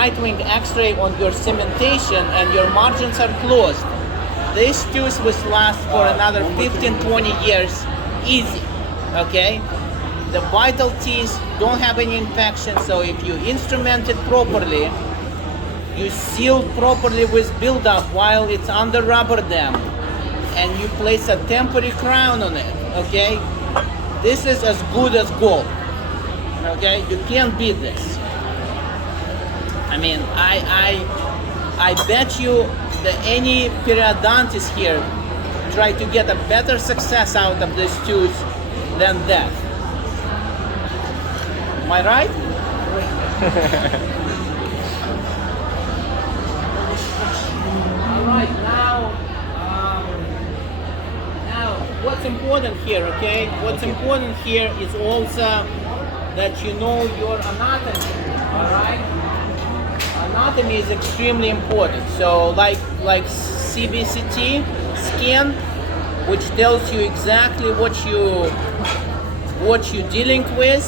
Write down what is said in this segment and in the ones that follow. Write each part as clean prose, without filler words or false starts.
right-wing X-ray on your cementation and your margins are closed, this tooth will last for another 15-20 years easy. Okay, the vital teeth don't have any infection, so if you instrument it properly, you seal properly with buildup while it's under rubber dam, and you place a temporary crown on it. Okay, this is as good as gold. Okay, you can't beat this. I mean, I bet you that any periodontist here try to get a better success out of this tooth than that. Am I right? All right, now what's important here, okay? What's important here is also that you know your anatomy, all right? Anatomy is extremely important. So like CBCT scan, which tells you exactly what you're dealing with,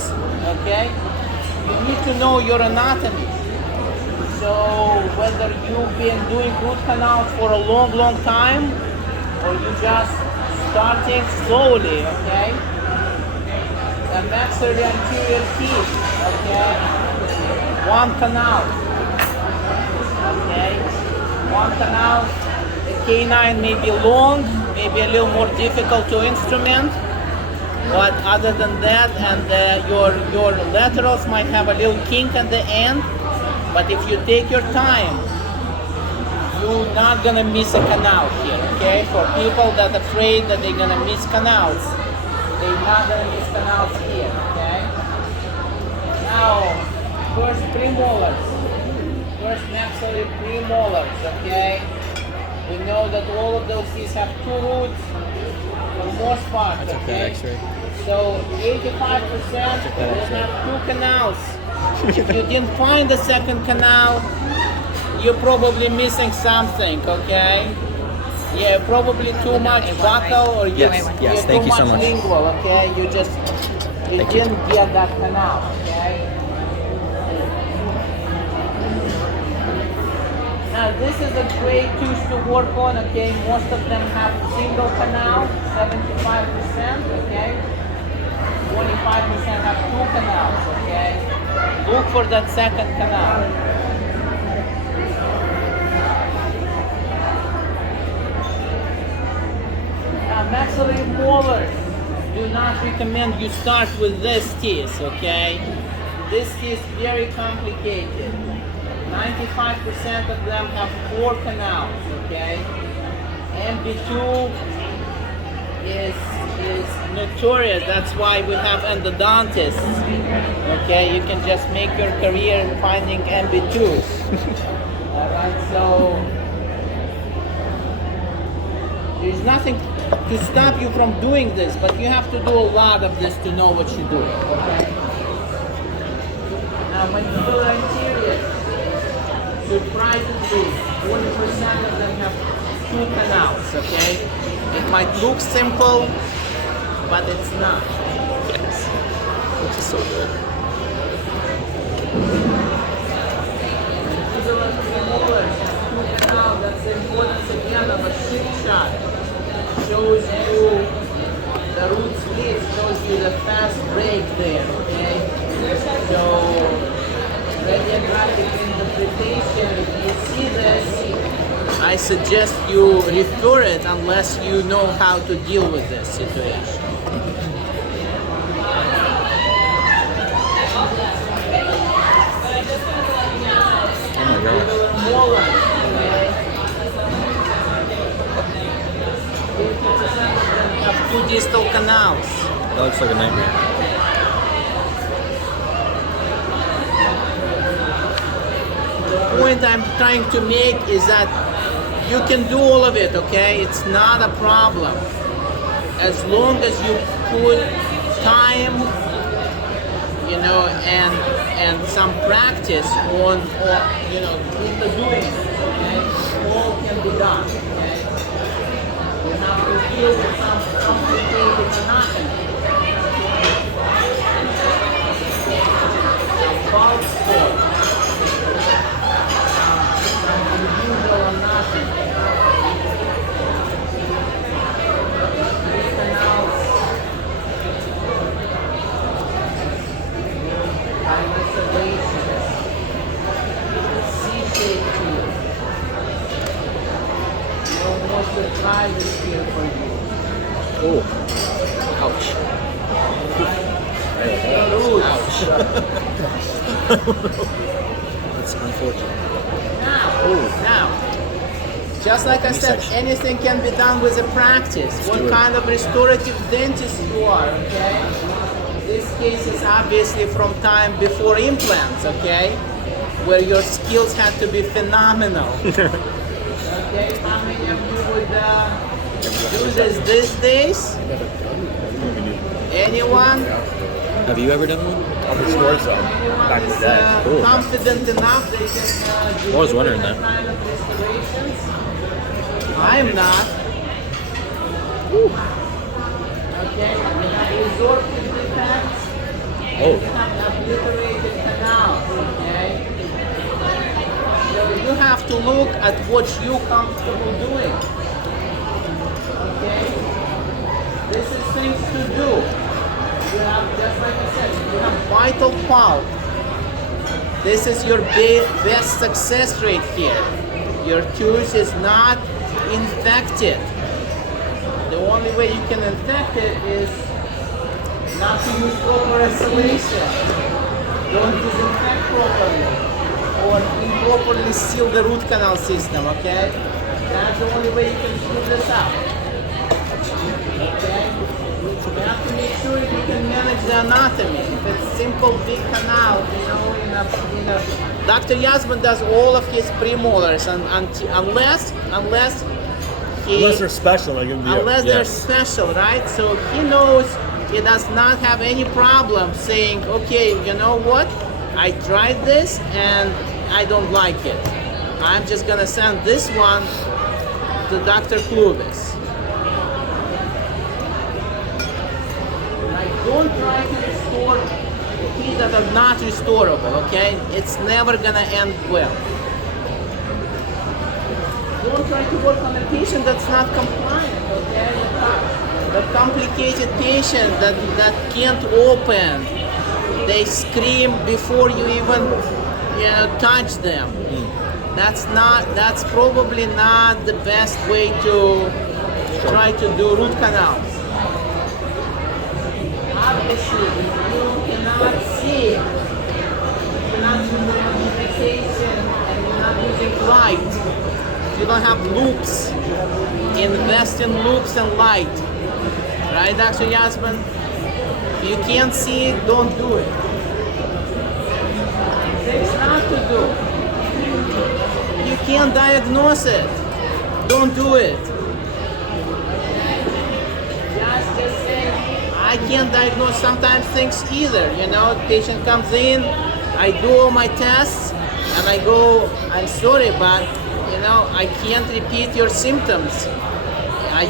okay? You need to know your anatomy. So whether you've been doing root canals for a long time, or you just starting slowly, okay? The maxillary anterior teeth, okay? One canal, okay? One canal. The canine may be long, maybe a little more difficult to instrument, but other than that, and your laterals might have a little kink at the end, but if you take your time, you're not gonna miss a canal here, okay? For people that are afraid that they're gonna miss canals, they're not gonna miss canals here, okay? Now, first premolars, first maxillary premolars, okay? We know that all of those teeth have two roots for the most part, okay? So 85% will have two canals. If you didn't find the second canal, you're probably missing something, okay? Yeah, probably too much buccal, or you're too much lingual, okay? You didn't get that canal, okay? Now this is a great tooth to work on, okay? Most of them have single canal, 75%, okay? 25% have two canals, okay? Look for that second canal. Now maxillary molars, do not recommend you start with this teeth, okay? This is very complicated. 95% of them have 4 canals, okay? MB2 is notorious. That's why we have endodontists, okay? You can just make your career finding MB2s. Alright, so there's nothing to stop you from doing this, but you have to do a lot of this to know what you're doing, okay? Now, mandibular anterior, surprisingly, 40% of them have 2 canals, okay? It might look simple, but it's not. Yes. Which is so good. Mandibular premolars, 2 canals, that's the importance again of a shift shot. Shows you the root split, shows you the fast break there, okay? So, radiographic interpretation, if you see this, I suggest you refer it unless you know how to deal with this situation. Oh my gosh. Molars, okay? 50% of them have 2 distal canals. That looks like a nightmare. The point I'm trying to make is that you can do all of it, okay? It's not a problem. As long as you put time, you know, and some practice on you know, into doing it, okay? All can be done, okay? You have to deal with some complicated anatomy. Bulb sport. try this here for you. Oh. Ouch. Ouch. That's unfortunate. Now, just like I said, anything can be done with a practice. What kind of restorative dentist you are, okay? This case is obviously from time before implants, okay? Where your skills had to be phenomenal. Okay, how many of you would do this these days? Anyone? Have you ever done one? I'll restore some back in the day. Cool. Confident enough they can do I was wondering that. kind of restorations? I'm not. Okay, we have resorptive defects. Oh. We have obliterated canals, okay? So you have to look at what you're comfortable doing. Okay? This is things to do. You have, just like I said, you have vital pulp. This is your best success rate here. Your tooth is not infected. The only way you can infect it is not to use proper isolation. Don't disinfect properly. Or improperly seal the root canal system, okay? That's the only way you can screw this up. Okay? You have to make sure you can manage the anatomy. If it's simple big canal, you know, Dr. Yasmin does all of his premolars unless Unless they're special, they're gonna be unless they're special, right? So he knows he does not have any problem saying, okay, you know what? I tried this and I don't like it. I'm just gonna send this one to Dr. Klubis. Like, don't try to restore teeth that are not restorable, okay? It's never gonna end well. Don't try to work on a patient that's not compliant, okay? The complicated patient that can't open, they scream before you even, touch them. That's probably not the best way to try to do root canals. Obviously, you cannot see, you're not using magnification and you're not using light. You don't have loops. Invest in loops and light. Right, Dr. Yasmin? If you can't see it, don't do it. Things not to do. You can't diagnose it. Don't do it. Just say, I can't diagnose sometimes things either. Patient comes in, I do all my tests, and I go, I'm sorry, but I can't repeat your symptoms.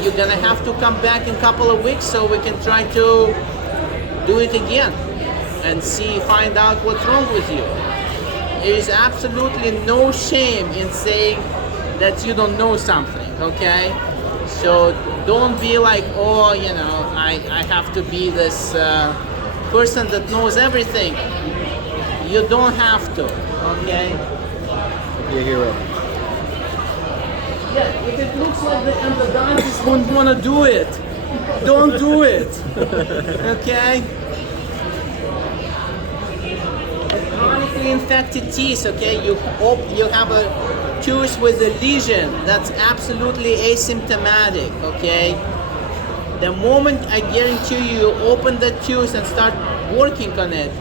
You're gonna have to come back in a couple of weeks so we can try to do it again and find out what's wrong with you. There is absolutely no shame in saying that you don't know something, okay? So don't be like, I have to be this person that knows everything. You don't have to, okay? Be a hero. Yeah, if it looks like the endodontist wouldn't want to do it, don't do it, okay? Chronically infected teeth, okay? You have a tooth with a lesion that's absolutely asymptomatic, okay? The moment I guarantee you open the tooth and start working on it,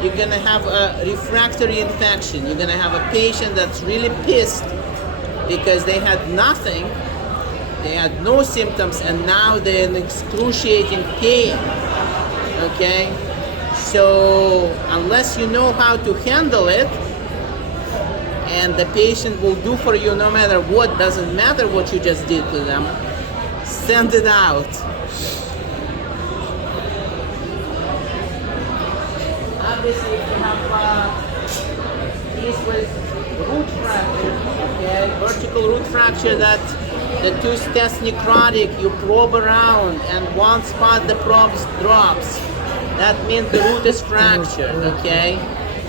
you're gonna have a refractory infection. You're gonna have a patient that's really pissed because they had nothing, they had no symptoms, and now they're in excruciating pain, okay? So unless you know how to handle it, and the patient will do for you no matter what, doesn't matter what you just did to them, send it out. Obviously, if you have teeth with root fracture, okay, vertical root fracture that the tooth test necrotic, you probe around and one spot the probe drops. That means the root is fractured, okay?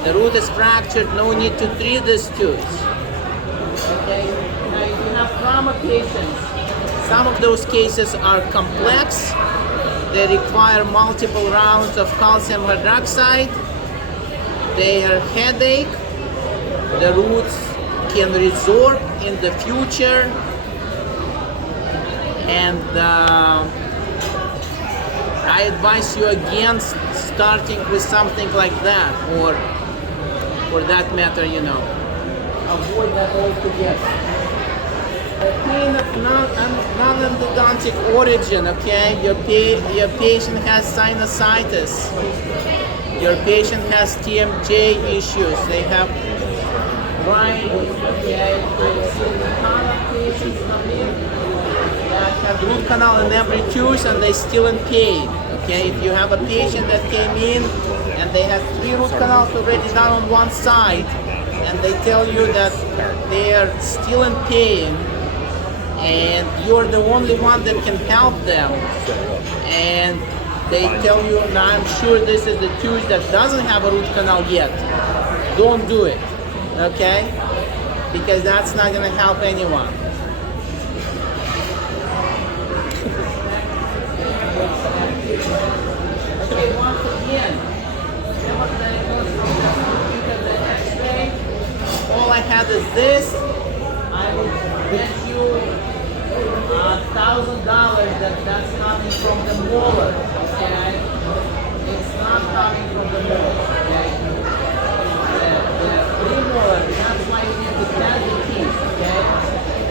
The root is fractured, no need to treat this tooth. Okay? Now if you have trauma patients, some of those cases are complex. They require multiple rounds of calcium hydroxide. They are headache. The roots can resorb in the future. And I advise you against starting with something like that, or for that matter, avoid that altogether. A pain of non-endodontic origin, okay? Your patient has sinusitis. Your patient has TMJ issues. They have grinding, okay? I've seen a ton of patients come in that have root canal in every tooth and they still in pain, okay? If you have a patient that came in and they have 3 root canals already done on one side, and they tell you that they are still in pain, and you're the only one that can help them, and they tell you, now I'm sure this is the tooth that doesn't have a root canal yet, don't do it, okay? Because that's not going to help anyone. Okay, once again, all I had is this. I will bet you $1,000 that's coming from the molar, okay? It's not coming from the molar, okay? The premolar, that's why you need to test the teeth, okay?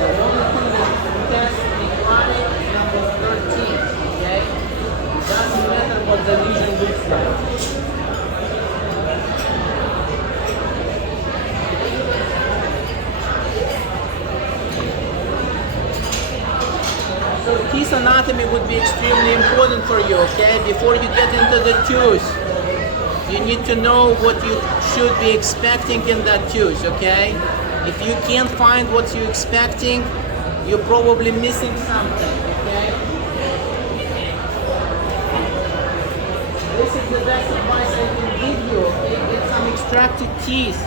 The only thing that you test required is number 13, okay? It doesn't matter what the lesion looks like. So teeth anatomy would be extremely important for you, okay? Before you get into the tooth, you need to know what you should be expecting in that tooth, okay? If you can't find what you're expecting, you're probably missing something, okay? This is the best advice I can give you, okay? Get some extracted teeth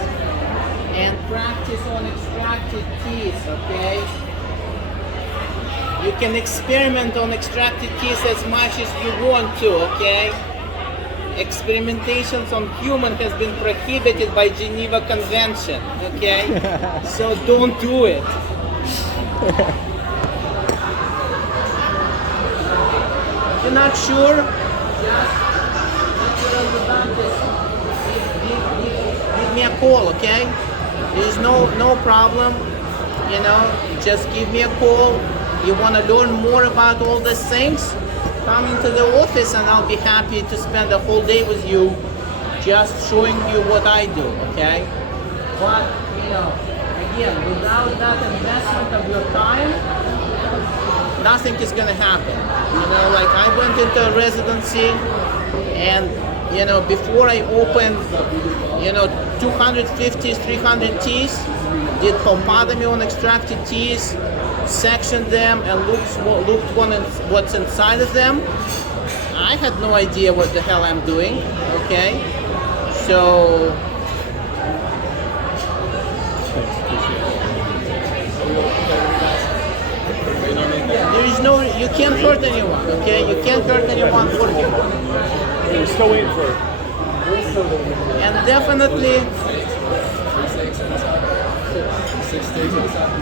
and practice on extracted teeth, okay? You can experiment on extracted teeth as much as you want to, okay? Experimentations on human has been prohibited by Geneva Convention, okay? So don't do it. If you're not sure, just give me a call, okay? There's no problem, just give me a call. You want to learn more about all these things? Come into the office and I'll be happy to spend a whole day with you just showing you what I do, okay? But, again, without that investment of your time, nothing is going to happen. Like I went into a residency and, before I opened, 250, 300 teeth, did pulpotomy on extracted teeth, sectioned them and looked what's inside of them. I had no idea what the hell I'm doing, okay? So you can't hurt anyone, okay? You can't hurt anyone for you. We're still waiting for it. And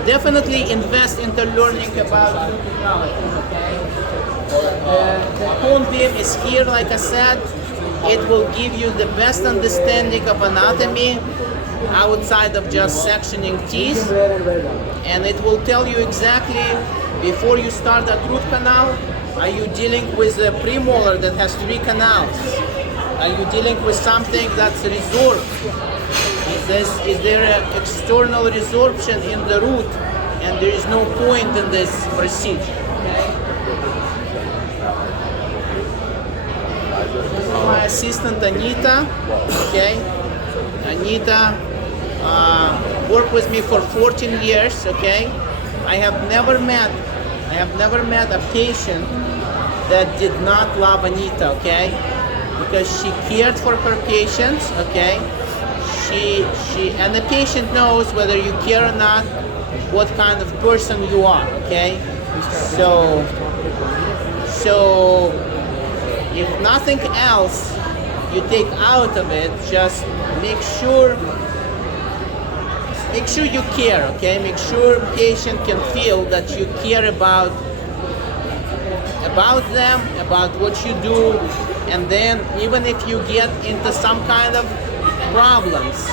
definitely invest into learning about new technology, okay? The cone beam is here, like I said. It will give you the best understanding of anatomy outside of just sectioning teeth, and it will tell you exactly before you start that root canal, are you dealing with a premolar that has 3 canals? Are you dealing with something that's resorbed? Is there an external resorption in the root, and there is no point in this procedure, okay? This is my assistant Anita, okay? Anita worked with me for 14 years, okay? I have never met a patient that did not love Anita, okay? Because she cared for her patients, okay? And the patient knows whether you care or not, what kind of person you are, okay? So if nothing else you take out of it, just make sure you care, okay? Make sure patient can feel that you care about them, about what you do, and then even if you get into some kind of problems,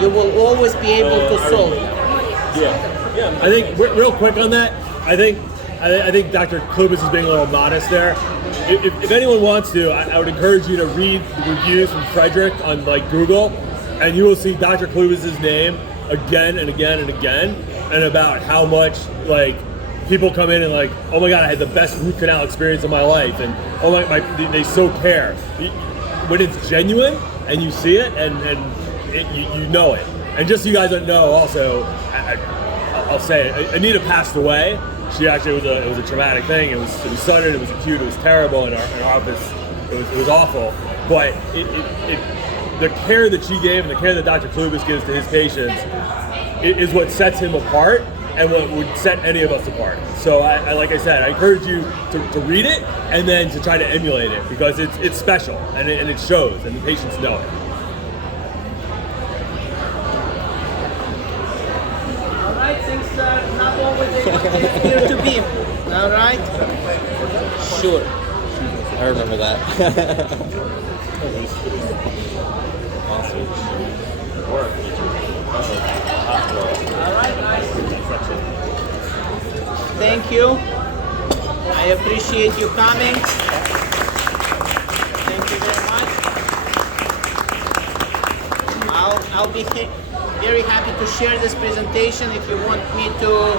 you will always be able to solve it. Yeah. I think real quick on that. I think Dr. Klubis is being a little modest there. If anyone wants to, I would encourage you to read the reviews from Frederick on like Google, and you will see Dr. Klubis' name again and again and again, and about how much like people come in and like, oh my God, I had the best root canal experience of my life, and oh they so care. When it's genuine and you see it and you know it. And just so you guys don't know, also, I'll say it, Anita passed away. She actually it was a traumatic thing. It was sudden, it was acute, it was terrible in our office. It was awful. But the care that she gave and the care that Dr. Klubis gives to his patients is what sets him apart and what would set any of us apart. So like I said, I encourage you to read it and then to try to emulate it, because it's special and it shows and the patients know it. All right, things are not always here to be. All right? Sure. I remember that. Awesome. All right, guys. Thank you. I appreciate you coming. Thank you very much. I'll be very happy to share this presentation if you want me to.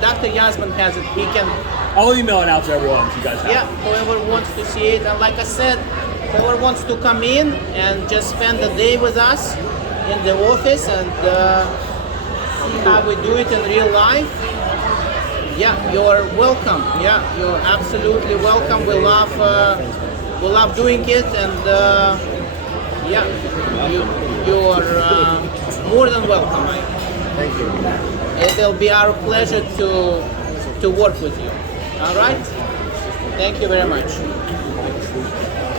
Dr. Yasman has it. He can. I'll email it out to everyone so you guys have Yeah, whoever wants to see it. And like I said, whoever wants to come in and just spend the day with us in the office and see how we do it in real life, yeah, you're welcome. Yeah, you're absolutely welcome. We love doing it, and yeah, you're more than welcome. Thank you. It'll be our pleasure to work with you. All right? Thank you very much.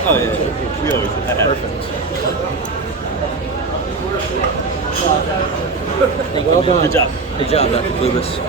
Oh yeah, we always have. Perfect. Well done. Good job, Dr. Klubis.